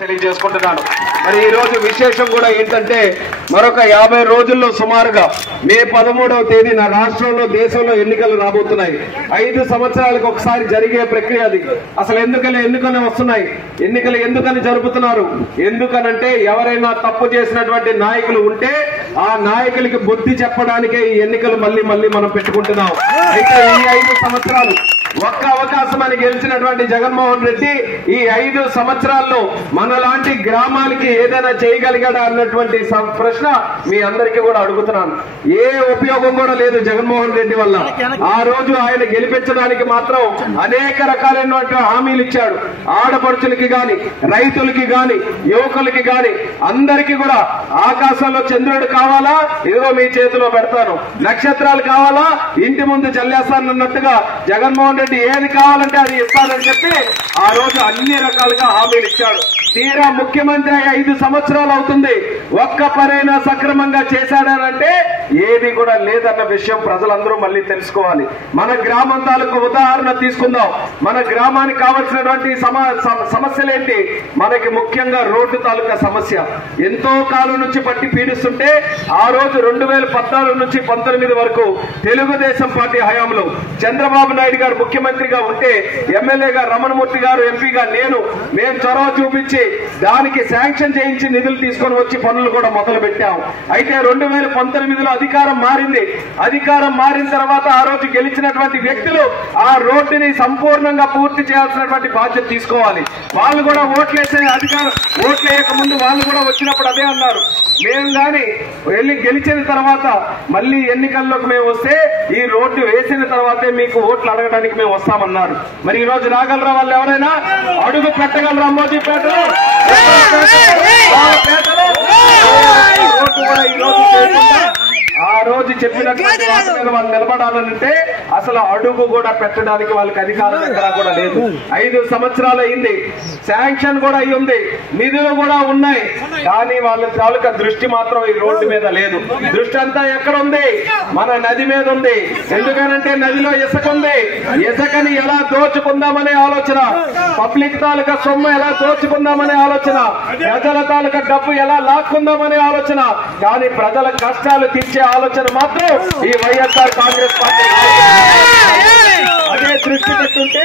తెలియజేసుకుంటున్నాను। మరి ఈ రోజు విశేషం కూడా ఏంటంటే మరొక 50 రోజుల్లో సుమారుగా మే 13వ తేదీన రాష్ట్రంలో దేశంలో ఎన్నికలు రాబోతున్నాయి। 5 సంవత్సరాలకు ఒకసారి జరిగే ప్రక్రియ అది। అసలు ఎన్నికలు వస్తున్నాయి, ఎన్నికలు ఎందుకని జరుపుతున్నారు? ఎందుకనంటే ఎవరైనా తప్పు చేసినటువంటి నాయకులు ఉంటే ఆ నాయకులకి బుద్ధి చెప్పడానికే ఈ ఎన్నికలు మళ్ళీ మనం పెట్టుకుంటున్నాం। అయితే ఈ 5 సంవత్సరాలు ఒక్క అవకాశం అని గెలిచినటువంటి జగన్మోహన్ రెడ్డి ఈ 5 సంవత్సరాల్లో మనలాంటి గ్రామాలకి ఏదైనా చేయగలిగాడా అన్నటువంటి ప్రశ్న మీ అందరికీ కూడా అడుగుతున్నాను। ఏ ఉపయోగం కూడా లేదు జగన్మోహన్ రెడ్డి వల్ల। ఆ రోజు ఆయన గెలిపించడానికి మాత్రం అనేక రకాలైనటువంటి హామీలు ఇచ్చాడు। ఆడపడుచులకి గాని, రైతులకి గాని, యువకులకి గాని అందరికీ కూడా ఆకాశంలో చంద్రుడు కావాలా, ఇదిగో మీ చేతిలో పెడతాను, నక్షత్రాలు కావాలా, ఇంటి ముందు చల్లేస్తానన్నట్టుగా జగన్మోహన్ రెడ్డి ఏది కావాలంటే అది ఇస్తానని చెప్పి ఆ రోజు అన్ని రకాలుగా హామీలు ఇచ్చాడు। తీరా ముఖ్యమంత్రి 5 సంవత్సరాలు అవుతుంది, ఒక్క పనైనా సక్రమంగా చేశాడనంటే ఏది కూడా లేదన్న విషయం ప్రజలందరూ మళ్ళీ తెలుసుకోవాలి। మన గ్రామం తాలూకు ఉదాహరణ తీసుకుందాం। మన గ్రామానికి కావలసినటువంటి సమస్యలేంటి? మనకి ముఖ్యంగా రోడ్డు తాలూకా సమస్య ఎంతో కాలం నుంచి పట్టి పీడిస్తుంటే ఆ రోజు 2014 నుంచి 19 వరకు తెలుగుదేశం పార్టీ హయాంలో చంద్రబాబు నాయుడు గారు ముఖ్యమంత్రిగా ఉంటే ఎమ్మెల్యేగా రమణమూర్తి గారు, ఎంపీగా మేము చొరవ చూపించి దానికి శాంక్షన్ చేయించి నిధులు తీసుకొని వచ్చి పనులు కూడా మొదలు పెట్టాం। అయితే 2019లో అధికారం మారింది। అధికారం మారిన తర్వాత ఆ రోజు గెలిచినటువంటి వ్యక్తులు ఆ రోడ్డుని సంపూర్ణంగా పూర్తి చేయాల్సినటువంటి బాధ్యత తీసుకోవాలి। వాళ్ళు కూడా ఓట్లేసే అధికారం, ఓట్లు వేయక ముందు వాళ్ళు కూడా వచ్చినప్పుడు అదే అన్నారు, మేము గాని వెళ్ళి గెలిచిన తర్వాత మళ్ళీ ఎన్నికల్లోకి మేము వస్తే ఈ రోడ్డు వేసిన తర్వాతే మీకు ఓట్లు అడగడానికి మేము వస్తామన్నారు। మరి ఈ రోజు రాగలరా వాళ్ళు? ఎవరైనా అడుగు పెట్టగలరా? అమ్మోజీపేటలో ఆ రోజు చెప్పినటువంటి వాటి మీద వాళ్ళు నిలబడాలంటే అసలు అడుగు కూడా పెట్టడానికి వాళ్ళకి అధికారం ఎక్కడా కూడా లేదు। 5 సంవత్సరాలు అయింది, శాంక్షన్ కూడా అయి ఉంది, నిధులు కూడా ఉన్నాయి, కానీ వాళ్ళ తాలూకా దృష్టి మాత్రం ఈ రోడ్డు మీద లేదు। దృష్టి అంతా ఎక్కడ ఉంది? మన నది మీద ఉంది। ఎందుకనంటే నదిలో ఇసుక ఉంది, ఇసుకని ఎలా దోచుకుందామనే ఆలోచన, పబ్లిక్ తాలూకా సొమ్ము ఎలా దోచుకుందామనే ఆలోచన, ప్రజల తాలూకా డబ్బు ఎలా లాక్కుందామనే ఆలోచన, కానీ ప్రజల కష్టాలు తీర్చే ఆలోచన మాత్రం ఈ వైఎస్ఆర్ కాంగ్రెస్ పార్టీ అదే దృష్టి పెట్టుంటే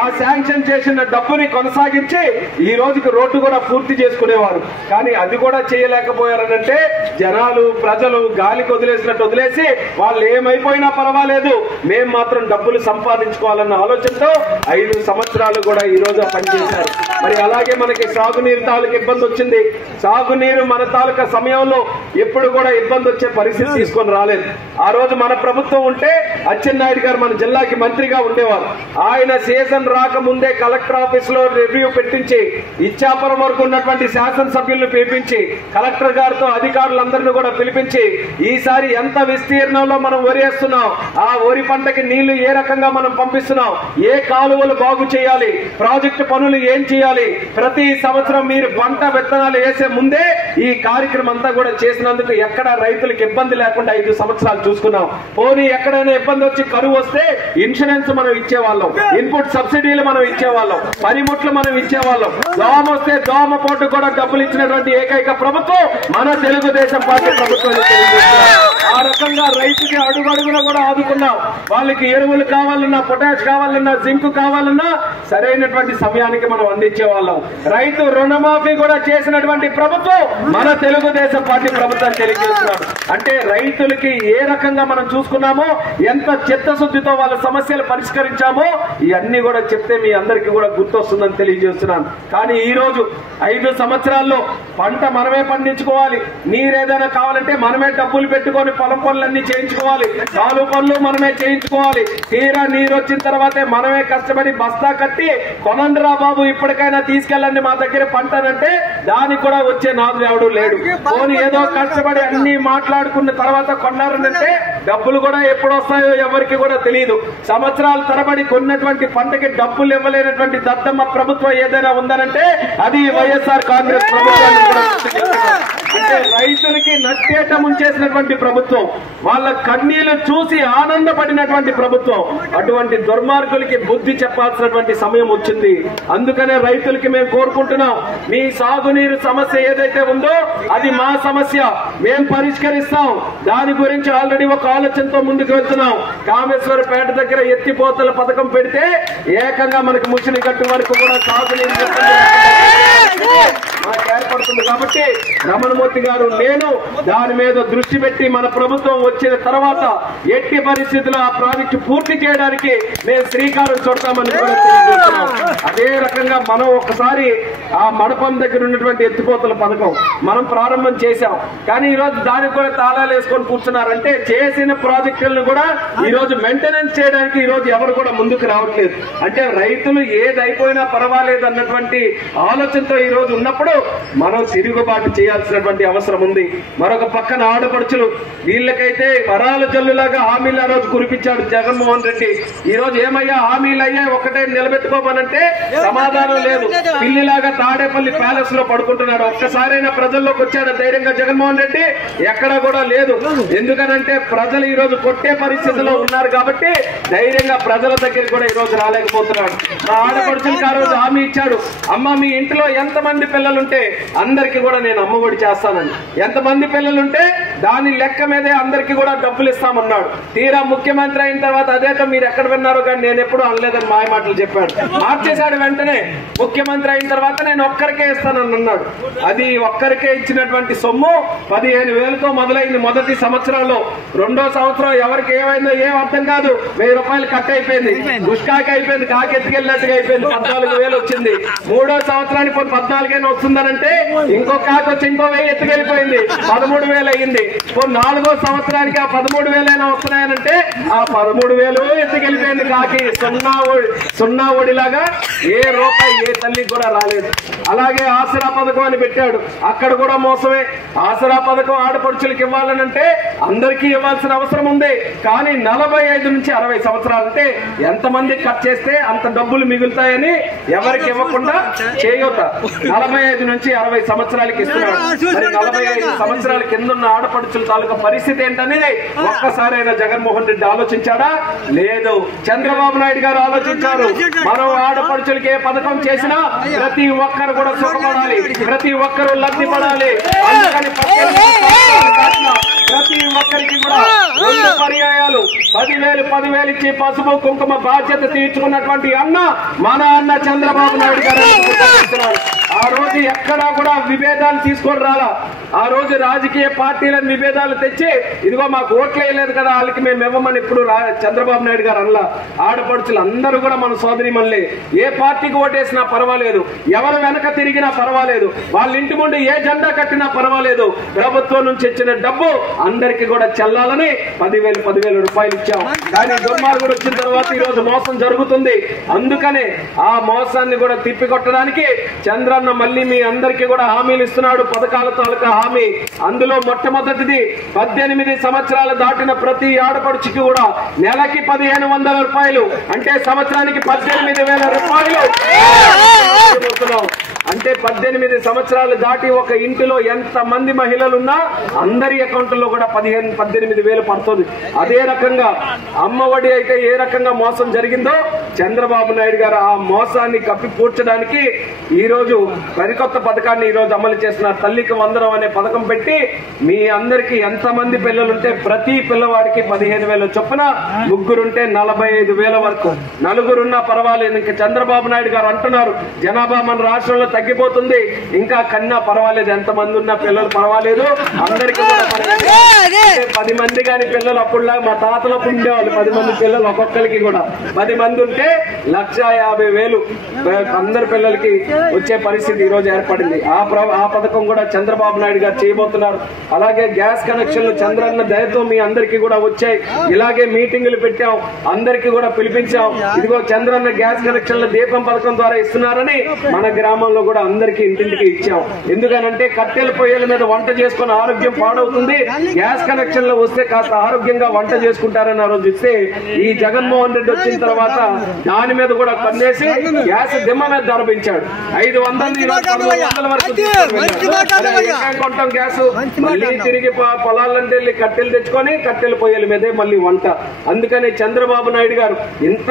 ఆ శాంక్షన్ చేసిన డబ్బుని కొనసాగించి ఈ రోజుకి రోడ్డు కూడా పూర్తి చేసుకునేవారు। కానీ అది కూడా చేయలేకపోయారనంటే జనాలు, ప్రజలు గాలికి వదిలేసినట్టు వదిలేసి వాళ్ళు ఏమైపోయినా పర్వాలేదు, మేం మాత్రం డబ్బులు సంపాదించుకోవాలన్న ఆలోచనతో 5 సంవత్సరాలు కూడా ఈ రోజు పనిచేశారు। మరి అలాగే మనకి సాగునీరు తాలూకు ఇబ్బంది వచ్చింది। సాగునీరు మన తాలూకా సమయంలో ఎప్పుడు కూడా ఇబ్బంది వచ్చే పరిస్థితి తీసుకొని రాలేదు। ఆ రోజు మన ప్రభుత్వం ఉంటే అచ్చెన్నాయుడు గారు మన జిల్లాకి మంత్రిగా ఉండేవారు। ఆయన సీజన్ రాకముందే కలెక్టర్ ఆఫీస్ లో రివ్యూ పెట్టించి ఇచ్చాపురం వరకు ఉన్నటువంటి శాసనసభ్యులను పిలిపించి కలెక్టర్ గారితో అధికారులందరినీ కూడా పిలిపించి ఈసారి ఎంత విస్తీర్ణంలో మనం వరి వేస్తున్నాం, ఆ వరి పంటకి నీళ్లు ఏ రకంగా మనం పంపిస్తున్నాం, ఏ కాలువలు బాగు చేయాలి, ప్రాజెక్టు పనులు ఏం చేయాలి, ప్రతి సంవత్సరం మీరు పంట విత్తనాలు వేసే ముందే ఈ కార్యక్రమం అంతా కూడా చేసినందుకు ఎక్కడ రైతులకు ఇబ్బంది లేకుండా 5 సంవత్సరాలు చూసుకున్నాం। పోనీ ఎక్కడైనా ఇబ్బంది వచ్చి కరువు వస్తే ఇన్సూరెన్స్ మనం ఇచ్చేవాళ్ళం, ఇన్పుట్ సబ్సిడీలు మనం ఇచ్చేవాళ్ళం, పనిముట్లు మనం ఇచ్చేవాళ్ళం, దోమ వస్తే దోమ పోటు కూడా డబ్బులు ఇచ్చినటువంటి ఏకైక ప్రభుత్వం మన తెలుగుదేశం పార్టీ ప్రభుత్వం। ఆ రకంగా రైతుకి అడుగడుగున కూడా ఆదుకున్నాం। వాళ్ళకి ఎరువులు కావాలన్నా, పొటాష్ కావాలన్నా, జింక్ కావాలన్నా సరైనటువంటి సమయానికి మనం అందించే వాళ్ళం। రైతు రుణమాఫీ కూడా చేసినటువంటి ప్రభుత్వం మన తెలుగుదేశం పార్టీ ప్రభుత్వం తెలియజేస్తున్నారు। అంటే రైతులకి ఏ రకంగా మనం చూసుకున్నామో, ఎంత చిత్తశుద్ధితో వాళ్ళ సమస్యలు పరిష్కరించామో ఇవన్నీ కూడా చెప్తే మీ అందరికీ కూడా గుర్తొస్తుందని తెలియజేస్తున్నాను। కానీ ఈ రోజు 5 సంవత్సరాల్లో పంట మనమే పండించుకోవాలి, నీరేదైనా కావాలంటే మనమే డబ్బులు పెట్టుకొని పొలం పనులన్నీ చేయించుకోవాలి, కాలు పనులు మనమే చేయించుకోవాలి, తీరా నీరు వచ్చిన తర్వాతే మనమే కష్టపడి బస్తా కట్టి కొనండిరా బాబు ఇప్పటికైనా తీసుకెళ్ళండి మా దగ్గర పంటనంటే దానికి కూడా వచ్చే నాదు ఎవడు లేడు। పోనీ ఏదో కష్టపడి అన్ని మాట్లాడుకున్న తర్వాత కొన్నారనంటే డబ్బులు కూడా ఎప్పుడు వస్తాయో ఎవరికి కూడా తెలియదు। సంవత్సరాల తరబడి కొన్నటువంటి పంటకి డబ్బులు ఇవ్వలేనటువంటి దద్దమ్మ ప్రభుత్వం ఏదైనా ఉందనంటే అది వైఎస్ఆర్ కాంగ్రెస్ ప్రభుత్వాన్ని కూడా అంటే రైతులకి నట్టేట ముంచేసినటువంటి ప్రభుత్వం, వాళ్ళ కన్నీళ్లు చూసి ఆనందపడినటువంటి ప్రభుత్వం. అటువంటి దుర్మార్గులకి బుద్ధి చెప్పాల్సినటువంటి సమయం వచ్చింది. అందుకనే రైతులకి మేము కోరుకుంటున్నాం, మీ సాగునీరు సమస్య ఏదైతే ఉందో అది మా సమస్య, మేము పరిష్కరిస్తాం. దాని గురించి ఆల్రెడీ ఒక ఆలోచనతో ముందుకు వెళ్తున్నాం. కామేశ్వరపేట దగ్గర ఎత్తిపోతల పథకం పెడితే ఏకంగా మనకి ముసిని గట్టు వరకు కూడా సాగునీరు మనకు ఏర్పడుతుంది. కాబట్టి రమణమూర్తి గారు, నేను దాని మీద దృష్టి పెట్టి మన ప్రభుత్వం వచ్చిన తర్వాత ఎట్టి పరిస్థితుల్లో ఆ ప్రాజెక్టు పూర్తి చేయడానికి మేము శ్రీకారం చుడతామని కూడా తెలియజేస్తున్నాం. అదే రకంగా మనం ఒకసారి ఆ మడపం దగ్గర ఉన్నటువంటి ఎత్తిపోతల పథకం మనం ప్రారంభం చేశాం. కానీ ఈ రోజు దానికి కూడా తాళాలు వేసుకొని కూర్చున్నారంటే చేసిన ప్రాజెక్టులను కూడా ఈ రోజు మెయింటెనెన్స్ చేయడానికి ఈ రోజు ఎవరు కూడా ముందుకు రావట్లేదు. అంటే రైతులు ఏదైపోయినా పర్వాలేదు అన్నటువంటి ఆలోచనతో ఈ రోజు ఉన్నప్పుడు మనం తిరుగుబాటు చేయాల్సినటువంటి అవసరం ఉంది. మరొక పక్కన ఆడపడుచులు, వీళ్ళకైతే వరాల జల్లులాగా హామీలు ఆ రోజు కురిపించాడు జగన్మోహన్ రెడ్డి. ఈ రోజు ఏమయ్యా హామీలు అయ్యా ఒకటే నిలబెట్టుకోమనంటే సమాధానం లేదు. పిల్లిలాగా తాడేపల్లి ప్యాలెస్ లో పడుకుంటున్నాడు. ఒక్కసారైనా ప్రజల్లోకి వచ్చాడు ధైర్యంగా జగన్మోహన్ రెడ్డి? ఎక్కడా కూడా లేదు. ఎందుకనంటే ప్రజలు ఈ రోజు కొట్టే పరిస్థితిలో ఉన్నారు కాబట్టి ధైర్యంగా ప్రజల దగ్గర కూడా ఈ రోజు రాలేకపోతున్నాడు. మా ఆడపడుచులకు ఆ రోజు హామీ ఇచ్చాడు, అమ్మ మీ ఇంట్లో ఎంతమంది పిల్లలుంటే అందరికి కూడా నేను అమ్మఒడి చేస్తానని. ఎంతమంది పిల్లలుంటే దాని లెక్క మీదే అందరికి కూడా డబ్బులు ఇస్తామన్నాడు. తీరా ముఖ్యమంత్రి అయిన తర్వాత అదేతో మీరు ఎక్కడ విన్నారో కానీ నేను ఎప్పుడు అనలేదని మాయ మాటలు చెప్పాడు. మార్చేశాడు వెంటనే. ముఖ్యమంత్రి అయిన తర్వాత నేను ఒక్కరికే ఇస్తానని అన్నాడు. అది ఒక్కరికే ఇచ్చినటువంటి సొమ్ము 15,000తో మొదలైంది మొదటి సంవత్సరంలో. రెండో సంవత్సరం ఎవరికి ఏమైందో ఏం అర్థం కాదు, 1000 రూపాయలు కట్ అయిపోయింది. గుష్కాకి అయిపోయింది, కాకి ఎత్తుకెళ్ళినట్టుగా అయిపోయింది, 14,000 వచ్చింది. మూడో సంవత్సరానికి 14,000 వస్తుందనంటే ఇంకో కాకి వచ్చి ఇంకో 1000 ఎత్తుకెళ్ళిపోయింది, 13,000 అయ్యింది. 4వ సంవత్సరానికి ఆ 13,000 వస్తున్నాయనంటే ఆ 13,000 ఎత్తుకెళ్ళిపోయింది కాకి. సున్నా ఒడిలాగా ఏ రూపాయి ఏ తల్లికి కూడా రాలేదు. అలాగే ఆసరా పథకం అని పెట్టాడు, అక్కడ కూడా మోసమే. ఆసరా పథకం ఆడపడుచులకు ఇవ్వాలనంటే అందరికీ ఇవ్వాల్సిన అవసరం ఉంది. కానీ 45 నుంచి 60 సంవత్సరాలు అంటే ఎంతమంది కట్ చేస్తే అంత డబ్బులు మిగులుతాయని ఎవరికి ఇవ్వకుండా చేయూత 45 నుంచి 60 సంవత్సరాలకి ఇస్తున్నాడు. మరి 45 సంవత్సరాల కింద ఉన్న ఆడపడుచుల తాలూకా పరిస్థితి ఏంటనేది ఒక్కసారైనా జగన్మోహన్ రెడ్డి ఆలోచించాడా? లేదు. చంద్రబాబు నాయుడు గారు ఆలోచించారు. మనం ఆడపడుచులకి ఏ పథకం చేసినా ప్రతి ఒక్కరు కూడా సుఖపడాలి, ప్రతి ఒక్కరు లబ్ధి పడాలి. అందుకని ప్రతి ఒక్కరికి కూడా 2 పర్యాయాలు 10,000 ఇచ్చి పసుపు కుంకుమ బాధ్యత తీర్చుకున్నటువంటి మన అన్న చంద్రబాబు నాయుడు గారు. ఆ రోజు ఎక్కడా కూడా విభేదాలు తీసుకొని రాలా. ఆ రోజు రాజకీయ పార్టీలను విభేదాలు తెచ్చి ఇదిగో మాకు ఓట్లు వేయలేదు కదా వాళ్ళకి మేము ఇవ్వమని ఇప్పుడు చంద్రబాబు నాయుడు గారు అలా. ఆడపడుచులు అందరూ కూడా మన సోదరిమణులే. ఏ పార్టీకి ఓటేసినా పర్వాలేదు, ఎవరు వెనక తిరిగినా పర్వాలేదు, వాళ్ళ ఇంటి ముందు ఏ జెండా కట్టినా పర్వాలేదు, ప్రభుత్వం నుంచి ఇచ్చిన డబ్బు అందరికి కూడా చెల్లాలని 10,000 రూపాయలు ఇచ్చాం. కానీ దుర్మార్గుడు వచ్చిన తర్వాత ఈ రోజు మోసం జరుగుతుంది. అందుకనే ఆ మోసాన్ని కూడా తిప్పికొట్టడానికి చంద్రన్న మళ్ళీ మీ అందరికీ కూడా హామీలు ఇస్తున్నాడు. పథకాల తాలూకా హామీ. అందులో మొట్టమొదటిది 18 సంవత్సరాలు దాటిన ప్రతి ఆడపడుచుకి కూడా నెలకి 1,500 రూపాయలు, అంటే సంవత్సరానికి 18,000 రూపాయలు. అంటే 18 సంవత్సరాలు దాటి ఒక ఇంటిలో ఎంత మంది మహిళలున్నా అందరి అకౌంట్లో కూడా 18,000 పడుతుంది. అదే రకంగా అమ్మఒడి అయితే ఏ రకంగా మోసం జరిగిందో చంద్రబాబు నాయుడు గారు ఆ మోసాన్ని కప్పిపూడ్చడానికి ఈ రోజు సరికొత్త పథకాన్ని ఈ రోజు అమలు చేసిన తల్లికి వందనం అనే పథకం పెట్టి మీ అందరికి ఎంతమంది పిల్లలుంటే ప్రతి పిల్లవాడికి 15,000 చొప్పున, ముగ్గురుంటే 45,000 వరకు, నలుగురున్నా పర్వాలేదు. ఇంకా చంద్రబాబు నాయుడు గారు అంటున్నారు జనాభా మన రాష్ట్రంలో తగ్గిపోతుంది, ఇంకా కన్నా పర్వాలేదు, ఎంతమంది ఉన్నా పిల్లలు పర్వాలేదు, అందరికీ కూడా 10 మంది కానీ పిల్లలు అప్పుడులా మా తాతలో ఉండేవాళ్ళు 10 మంది పిల్లలు ఒక్కొక్కరికి కూడా 10 మంది ఉంటే 1,50,000 అందరి పిల్లలకి వచ్చే పరిస్థితి ఈ రోజు ఏర్పడింది. ఆ పథకం కూడా చంద్రబాబు నాయుడు గారు చేయబోతున్నారు. అలాగే గ్యాస్ కనెక్షన్లు చంద్రన్న దయతో మీ అందరికీ కూడా వచ్చాయి. ఇలాగే మీటింగులు పెట్టాం, అందరికీ కూడా పిలిపించాం. ఇదిగో చంద్రన్న గ్యాస్ కనెక్షన్ల దీపం పథకం ద్వారా ఇస్తున్నారని మన గ్రామంలో కూడా అందరికీ ఇంటింటికి ఇచ్చాం. ఎందుకనంటే కట్టెల పొయ్యిల మీద వంట చేసుకుని ఆరోగ్యం పాడవుతుంది, గ్యాస్ కనెక్షన్లు వస్తే కాస్త ఆరోగ్యంగా వంట చేసుకుంటారని ఆ రోజు ఇస్తే ఈ జగన్మోహన్ రెడ్డి వచ్చిన తర్వాత దాని మీద కూడా పన్నేసి గ్యాస్ దిమ్మ మీద ధర పెంచాడు. 500 వరకు కొంటాం గ్యాస్. మళ్ళీ తిరిగి పొలాలంటే వెళ్ళి కట్టెలు తెచ్చుకొని కట్టెల పొయ్యిల మీదే మళ్ళీ వంట. అందుకని చంద్రబాబు నాయుడు గారు ఇంత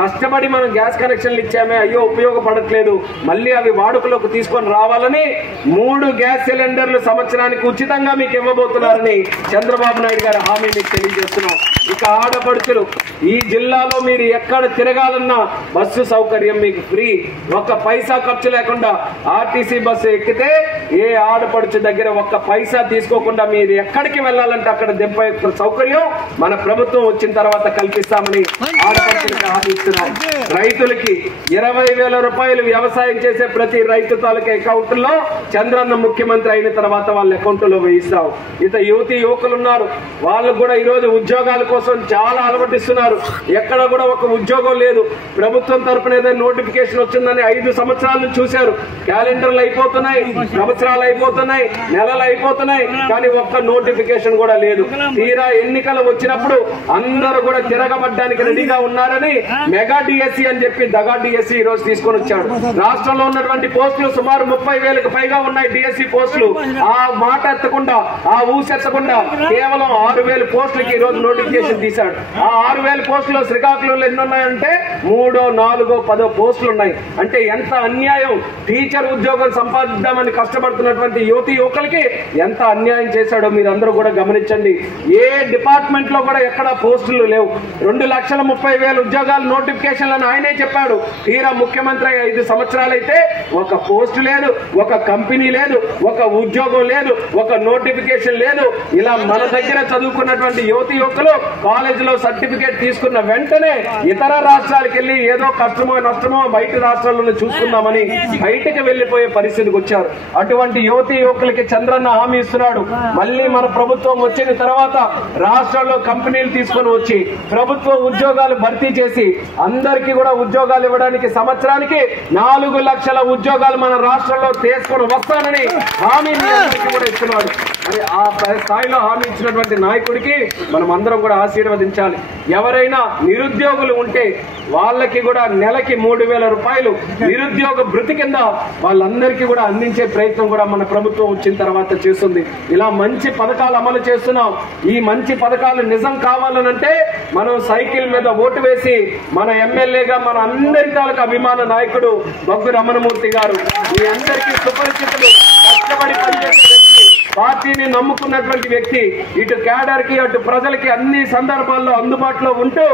కష్టపడి మనం గ్యాస్ కనెక్షన్లు ఇచ్చామే, అయ్యో ఉపయోగపడట్లేదు, మళ్ళీ అవి వాడుకలోకి తీసుకొని రావాలని 3 గ్యాస్ సిలిండర్లు సంవత్సరానికి ఉచితంగా మీకు ఇవ్వబోతున్నారని చంద్రబాబు నాయుడు గారు హామీ మీకు తెలియజేస్తున్నాం. ఇక ఆడపడుచులు ఈ జిల్లాలో మీరు ఎక్కడ తిరగాలన్నా బస్సు సౌకర్యం మీకు ఫ్రీ, ఒక్క పైసా ఖర్చు లేకుండా ఆర్టీసీ బస్సు ఎక్కితే ఏ ఆడపడుచు దగ్గర ఒక్క పైసా తీసుకోకుండా మీరు ఎక్కడికి వెళ్ళాలంటే అక్కడ దింపే సౌకర్యం మన ప్రభుత్వం వచ్చిన తర్వాత కల్పిస్తామని ఆడపడుచులకు హామీ ఇస్తున్నాం. రైతులకి 20,000 రూపాయలు వ్యవసాయం చేసే ప్రతి రైతు తాలూకా అకౌంట్ లో చంద్రన్న ముఖ్యమంత్రి అయిన తర్వాత వాళ్ళ అకౌంట్ లో వేయిస్తాం. ఇత యువకులు ఉన్నారు, వాళ్ళకు కూడా ఈ రోజు ఉద్యోగాల కోసం చాలా అలవటిస్తున్నారు. ఎక్కడ కూడా ఒక ఉద్యోగం లేదు. ప్రభుత్వం తరపున ఏదైనా నోటిఫికేషన్ వచ్చిందని 5 సంవత్సరాలు చూశారు. క్యాలెండర్లు అయిపోతున్నాయి, సంవత్సరాలు అయిపోతున్నాయి, నెలలు అయిపోతున్నాయి, కానీ ఒక్క నోటిఫికేషన్ కూడా లేదు. తీరా ఎన్నికలు వచ్చినప్పుడు అందరూ కూడా తిరగబడ్డానికి రెడీగా ఉన్నారని మెగా డిఎస్సి అని చెప్పి దగా డిఎస్సి ఈ రోజు తీసుకొని వచ్చాడు. రాష్ట్రంలో ఉన్నటువంటి పోస్టులు సుమారు 30,000కు పైగా ఉన్నాయి డిఎస్సి పోస్టులు. ఆ మాట ఎత్తకుండా, ఆ ఊసెత్తకుండా కేవలం 6,000 పోస్టులకి ఈ రోజు నోటిఫికేషన్ తీశాడు. ఆ 6,000 పోస్టులు శ్రీకాకుళంలో ఎన్ని ఉన్నాయంటే 3, 4, 10 పోస్టులు ఉన్నాయి. అంటే ఎంత అన్యాయం! టీచర్ ఉద్యోగం సంపాదిద్దామని కష్టపడుతున్నటువంటి యువకులకి ఎంత అన్యాయం చేశాడో మీరందరూ కూడా గమనించండి. ఏ డిపార్ట్మెంట్ లో కూడా ఎక్కడ పోస్టులు లేవు. 2,30,000 ఉద్యోగాలు నోటిఫికేషన్లను ఆయనే చెప్పాడు. తీరా ముఖ్యమంత్రి 5 సంవత్సరాలైతే ఒక పోస్టు లేదు, ఒక కంపెనీ లేదు, ఒక ఉద్యోగం లేదు, ఒక నోటిఫికేషన్ లేదు. ఇలా మన దగ్గర చదువుకున్నటువంటి యువకులు కాలేజీలో సర్టిఫికేట్ తీసుకున్న వెంటనే ఇతర రాష్ట్రాలకు వెళ్లి ఏదో కష్టమో నష్టమో బయట రాష్ట్రాలను చూసుకుందామని బయటకు వెళ్లిపోయే పరిస్థితికి వచ్చారు. అటువంటి యువకులకి చంద్రన్న హామీ ఇస్తున్నాడు. మళ్ళీ మన ప్రభుత్వం వచ్చిన తర్వాత రాష్ట్రాల్లో కంపెనీలు తీసుకొని వచ్చి ప్రభుత్వ ఉద్యోగాలు భర్తీ చేసి అందరికీ కూడా ఉద్యోగాలు ఇవ్వడానికి సంవత్సరానికి 4 లక్షల ఉద్యోగాలు మన రాష్ట్రంలో తీసుకొని వస్తానని హామీ కూడా ఇస్తున్నాడు. మరి ఆ స్థాయిలో హామీ ఇచ్చినటువంటి నాయకుడికి మనం అందరం కూడా ఆశీర్వదించాలి. ఎవరైనా నిరుద్యోగులు ఉంటే వాళ్ళకి కూడా నెలకి 3,000 రూపాయలు నిరుద్యోగ భృతి కింద వాళ్ళందరికీ కూడా అందించే ప్రయత్నం కూడా మన ప్రభుత్వం వచ్చిన తర్వాత చేస్తుంది. ఇలా మంచి పథకాలు అమలు చేస్తున్నాం. ఈ మంచి పథకాలు నిజం కావాలనంటే మనం సైకిల్ మీద ఓటు వేసి మన ఎమ్మెల్యేగా మన అందరి తాలూకు అభిమాన నాయకుడు బొగ్గు రమణమూర్తి గారు, మీ అందరికీ సుపరిచితులు, కష్టపడి పనిచేసే వ్యక్తి, పార్టీని నమ్ముకున్నటువంటి వ్యక్తి, ఇటు క్యాడర్ కి అటు ప్రజలకి అన్ని సందర్భాల్లో అందుబాటులో ఉంటూ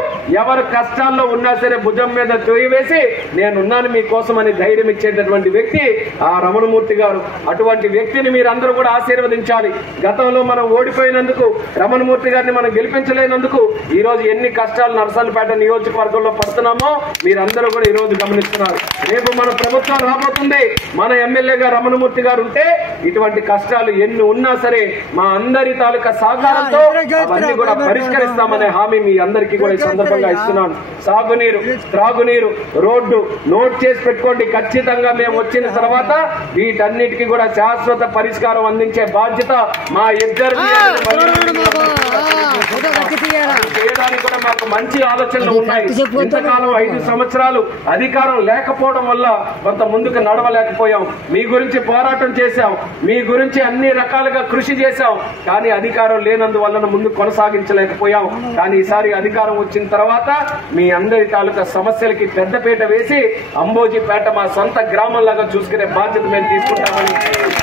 ఎవరు కష్టాల్లో ఉన్నా సరే భుజం మీద తొయ్యి వేసి నేనున్నాను మీకోసం అని ధైర్యం ఇచ్చేటటువంటి వ్యక్తి ఆ రమణమూర్తి గారు. అటువంటి వ్యక్తిని మీరందరూ కూడా ఆశీర్వదించాలి. గతంలో మనం ఓడిపోయినందుకు, రమణమూర్తి గారిని మనం గెలిపించలేనందుకు ఈ రోజు ఎన్ని కష్టాలు నర్సన్నపేట నియోజకవర్గంలో పడుతున్నామో మీరందరూ కూడా ఈ రోజు గమనిస్తున్నారు. రేపు మన ప్రభుత్వం రాబోతుంది. మన ఎమ్మెల్యేగా రమణమూర్తి గారు ఉంటే ఇటువంటి కష్టాలు ఎన్ని ఉన్నా సరే మా అందరి తాలూకా సహకారంతో అవన్నీ కూడా పరిష్కరిస్తామనే హామీ మీ అందరికీ కూడా ఈ సందర్భంగా ఇస్తున్నాను. సాగునీరు, త్రాగునీరు, రోడ్డు నోట్ చేసి పెట్టుకోండి. ఖచ్చితంగా మేము వచ్చిన తర్వాత వీటన్నిటికీ కూడా శాశ్వత పరిష్కారం అందించే బాధ్యత మా ఇద్దరు చేయడానికి కూడా మాకు మంచి ఆలోచనలు ఉన్నాయి. ఇంతకాలం 5 సంవత్సరాలు అధికారం లేకపోవడం వల్ల కొంత ముందుకు నడవలేకపోయాం. మీ గురించి పోరాటం చేశాం, మీ గురించి అన్ని రకాలుగా కృషి చేశాం, కానీ అధికారం లేనందువల్ల ముందు కొనసాగించలేకపోయాం. కానీ ఈసారి అధికారం వచ్చిన తర్వాత మీ అందరి తాలూకా సమస్యలకి పెద్దపీట వేసి అంబోజీపేట మా సొంత గ్రామంలాగా చూసుకునే బాధ్యత మేము తీసుకుంటామని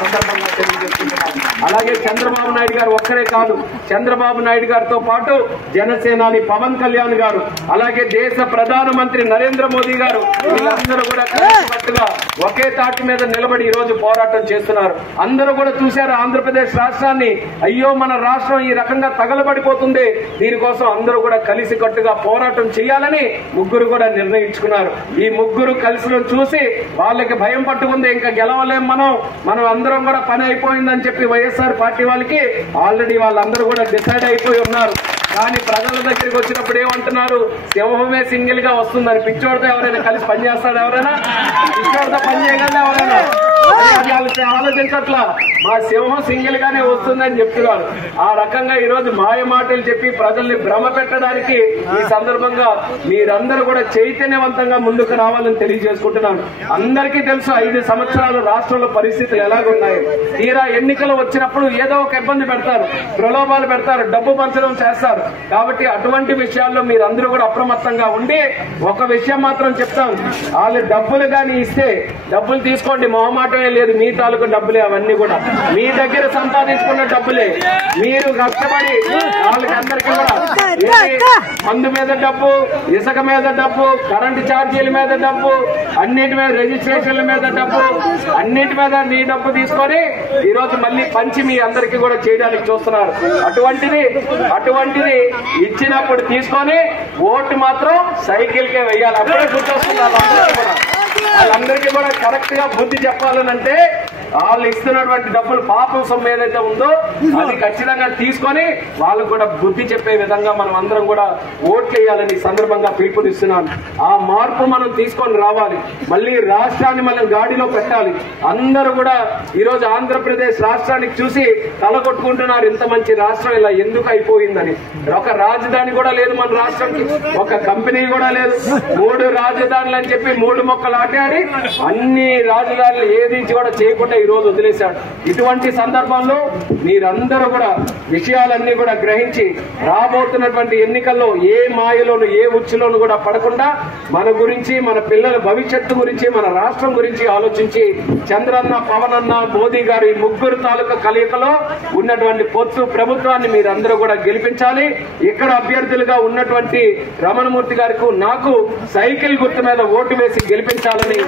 సందర్భంగా తెలియజేస్తున్నాం. అలాగే చంద్రబాబు నాయుడు గారు ఒక్కరే కాదు, చంద్రబాబు నాయుడు గారితో పాటు జనసేనాని పవన్ కళ్యాణ్ గారు, అలాగే దేశ ప్రధానమంత్రి నరేంద్ర మోదీ గారు వీళ్ళందరూ కూడా కలిసికట్టుగా ఒకే తాటి మీద నిలబడి ఈ రోజు పోరాటం చేస్తున్నారు. అందరూ కూడా చూశారు ఆంధ్రప్రదేశ్ రాష్ట్రాన్ని. అయ్యో మన రాష్ట్రం ఈ రకంగా తగలబడిపోతుంది, దీనికోసం అందరూ కూడా కలిసికట్టుగా పోరాటం చేయాలని ముగ్గురు కూడా నిర్ణయించుకున్నారు. ఈ ముగ్గురు కలిసి చూసి వాళ్ళకి భయం పట్టుకుంది, ఇంకా గెలవలేం మనం అందరం కూడా పని అయిపోయిందని చెప్పి వైఎస్ఆర్ పార్టీ వాళ్ళకి ఆల్రెడీ వాళ్ళందరూ కూడా డిసైడ్ అయిపోయి ఉన్నారు. కానీ ప్రజల దగ్గరికి వచ్చినప్పుడు ఏమంటున్నారు, సింహమే సింగిల్ గా వస్తుందని. పిచ్చోడితో ఎవరైనా కలిసి పనిచేస్తాడు? ఎవరైనా పిచ్చోడితో పని చేయగలరా? ఎవరైనా ఆలోచించట్లా. మా సింహం సింగిల్ గానే వస్తుందని చెప్తున్నారు. ఆ రకంగా ఈ రోజు మాయ మాటలు చెప్పి ప్రజల్ని భ్రమ పెట్టడానికి ఈ సందర్భంగా మీరందరూ కూడా చైతన్యవంతంగా ముందుకు రావాలని తెలియజేసుకుంటున్నాను. అందరికీ తెలుసు 5 సంవత్సరాలు రాష్ట్రంలో పరిస్థితులు ఎలాగున్నాయి. తీరా ఎన్నికలు వచ్చినప్పుడు ఏదో ఒక ఇబ్బంది పెడతారు, ప్రలోభాలు పెడతారు, డబ్బు పంచడం చేస్తారు. కాబట్టి అటువంటి విషయాల్లో మీరందరూ కూడా అప్రమత్తంగా ఉండి ఒక విషయం మాత్రం చెప్తాను, వాళ్ళు డబ్బులు కానీ ఇస్తే డబ్బులు తీసుకోండి, మొహమాటమే లేదు. మీ తాలూకు డబ్బులే అవన్నీ కూడా మీ దగ్గర సంపాదించుకున్న డబ్బులే. మీరు కష్టపడి వాళ్ళకి అందరికీ కూడా మందు మీద డబ్బు, ఇసుక మీద డబ్బు, కరెంటు ఛార్జీల మీద డబ్బు, అన్నిటి మీద రిజిస్ట్రేషన్ల మీద డబ్బు, అన్నిటి మీద మీ డబ్బు తీసుకొని ఈ రోజు మళ్ళీ పంచి మీ అందరికీ కూడా చేయడానికి చూస్తున్నారు. అటువంటిది ఇచ్చినప్పుడు తీసుకొని ఓటు మాత్రం సైకిల్కే వెయ్యాలి. అప్పుడే గుర్తొస్తున్నారు వాళ్ళందరికీ కూడా కరెక్ట్ గా బుద్ధి చెప్పాలనంటే వాళ్ళు ఇస్తున్నటువంటి డబ్బులు పాపం సొమ్ము ఏదైతే ఉందో అది ఖచ్చితంగా తీసుకొని వాళ్ళకు కూడా బుద్ధి చెప్పే విధంగా మనం అందరం కూడా ఓట్లు వేయాలని సందర్భంగా పిలుపునిస్తున్నాను. ఆ మార్పు మనం తీసుకొని రావాలి. మళ్ళీ రాష్ట్రాన్ని మనం గాడిలో పెట్టాలి. అందరూ కూడా ఈ రోజు ఆంధ్రప్రదేశ్ రాష్ట్రానికి చూసి తలకొట్టుకుంటున్నారు, ఇంత మంచి రాష్ట్రం ఇలా ఎందుకు అయిపోయిందని. ఒక రాజధాని కూడా లేదు మన రాష్ట్రానికి, ఒక కంపెనీ కూడా లేదు. 3 రాజధానులు అని చెప్పి 3 మొక్కలు ఆటాడి అన్ని రాజధానులు ఏది కూడా చేయకుండా ఈ రోజు వదిలేశాడు. ఇటువంటి సందర్భంలో మీరందరూ కూడా విషయాలన్నీ కూడా గ్రహించి రాబోతున్నటువంటి ఎన్నికల్లో ఏ మాయలోను ఏ ఉచ్చులోను కూడా పడకుండా మన గురించి, మన పిల్లల భవిష్యత్తు గురించి, మన రాష్ట్రం గురించి ఆలోచించి చంద్రన్న, పవనన్న, మోదీ గారు ఈ 3 తాలూకా కలయికలో ఉన్నటువంటి పొత్తు ప్రభుత్వాన్ని మీరందరూ కూడా గెలిపించాలి. ఇక్కడ అభ్యర్థులుగా ఉన్నటువంటి రమణమూర్తి గారికి నాకు సైకిల్ గుర్తు మీద ఓటు వేసి గెలిపించాలని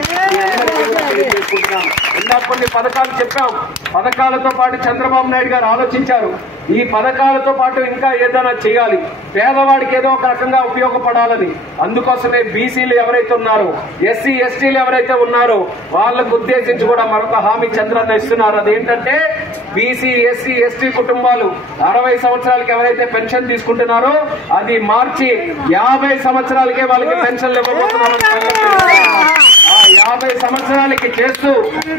తెలియజేసుకుంటున్నాను. ఇందాక కొన్ని పథకాలు చెప్పాం. పథకాలతో పాటు చంద్రబాబు నాయుడు గారు ఆలోచించారు, ఈ పథకాలతో పాటు ఇంకా ఏదైనా చేయాలి, పేదవాడికి ఏదో ఒక రకంగా ఉపయోగపడాలని. అందుకోసమే బీసీలు ఎవరైతే ఉన్నారో, ఎస్సీ ఎస్టీలు ఎవరైతే ఉన్నారో వాళ్ళకు ఉద్దేశించి కూడా మరొక హామీ చంద్రన్న ఇస్తున్నారు. అదేంటంటే బీసీ ఎస్సీ ఎస్టీ కుటుంబాలు 60 సంవత్సరాలకి ఎవరైతే పెన్షన్ తీసుకుంటున్నారో అది మార్చి 50 సంవత్సరాలకే వాళ్ళకి పెన్షన్లు ఇవ్వబోతున్నారు. 50 సంవత్సరాలకి చేస్తూ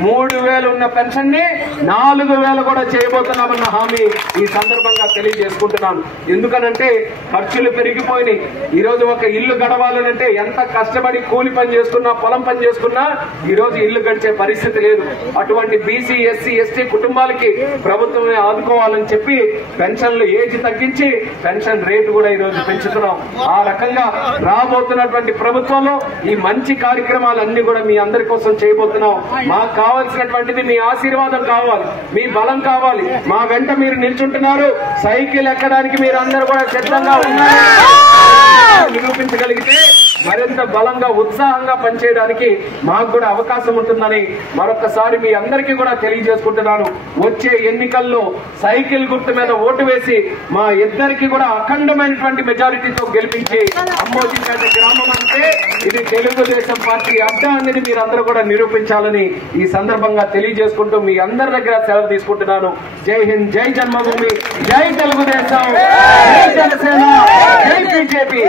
3000 ఉన్న పెన్షన్ ని 4000 కూడా చేయబోతున్నామన్న హామీ ఈ సందర్భంగా తెలియజేసుకుంటున్నాను. ఎందుకనంటే ఖర్చులు పెరిగిపోయినాయి. ఈ రోజు ఒక ఇల్లు గడవాలనంటే ఎంత కష్టపడి కూలి పని చేసుకున్నా, పొలం పని చేసుకున్నా ఈ రోజు ఇల్లు గడిచే పరిస్థితి లేదు. అటువంటి బీసీ ఎస్సీ ఎస్టీ కుటుంబాలకి ప్రభుత్వమే ఆదుకోవాలని చెప్పి పెన్షన్లు ఏజ్ తగ్గించి పెన్షన్ రేటు కూడా ఈ రోజు పెంచుతున్నాం. ఆ రకంగా రాబోతున్నటువంటి ప్రభుత్వంలో ఈ మంచి కార్యక్రమాలన్నీ కూడా మీ అందరి కోసం చేయబోతున్నాం. మాకు కావాల్సినటువంటిది మీ ఆశీర్వాదం కావాలి, మీ బలం కావాలి. మా వెంట మీరు నిల్చుంటున్నారు, సైకిల్ ఎక్కడానికి మీరు అందరూ కూడా సిద్ధంగా ఉన్నారు. నిరూపించగలిగితే మరింత బలంగా ఉత్సాహంగా పనిచేయడానికి మాకు కూడా అవకాశం ఉంటుందని మరొకసారి మీ అందరికీ కూడా తెలియజేసుకుంటున్నాను. వచ్చే ఎన్నికల్లో సైకిల్ గుర్తు మీద ఓటు వేసి మా ఇద్దరికి కూడా అఖండమైనటువంటి మెజారిటీతో గెలిపించి అంబోజిపేట గ్రామం అంటే ఇది తెలుగుదేశం పార్టీ అడ్డా అనేది మీరందరూ కూడా నిరూపించాలని ఈ సందర్భంగా తెలియజేసుకుంటూ మీ అందరి దగ్గర సెలవు తీసుకుంటున్నాను. జై హింద్, జై జన్మభూమి, జై తెలుగుదేశం, జై జనసేన, జై బీజేపీ.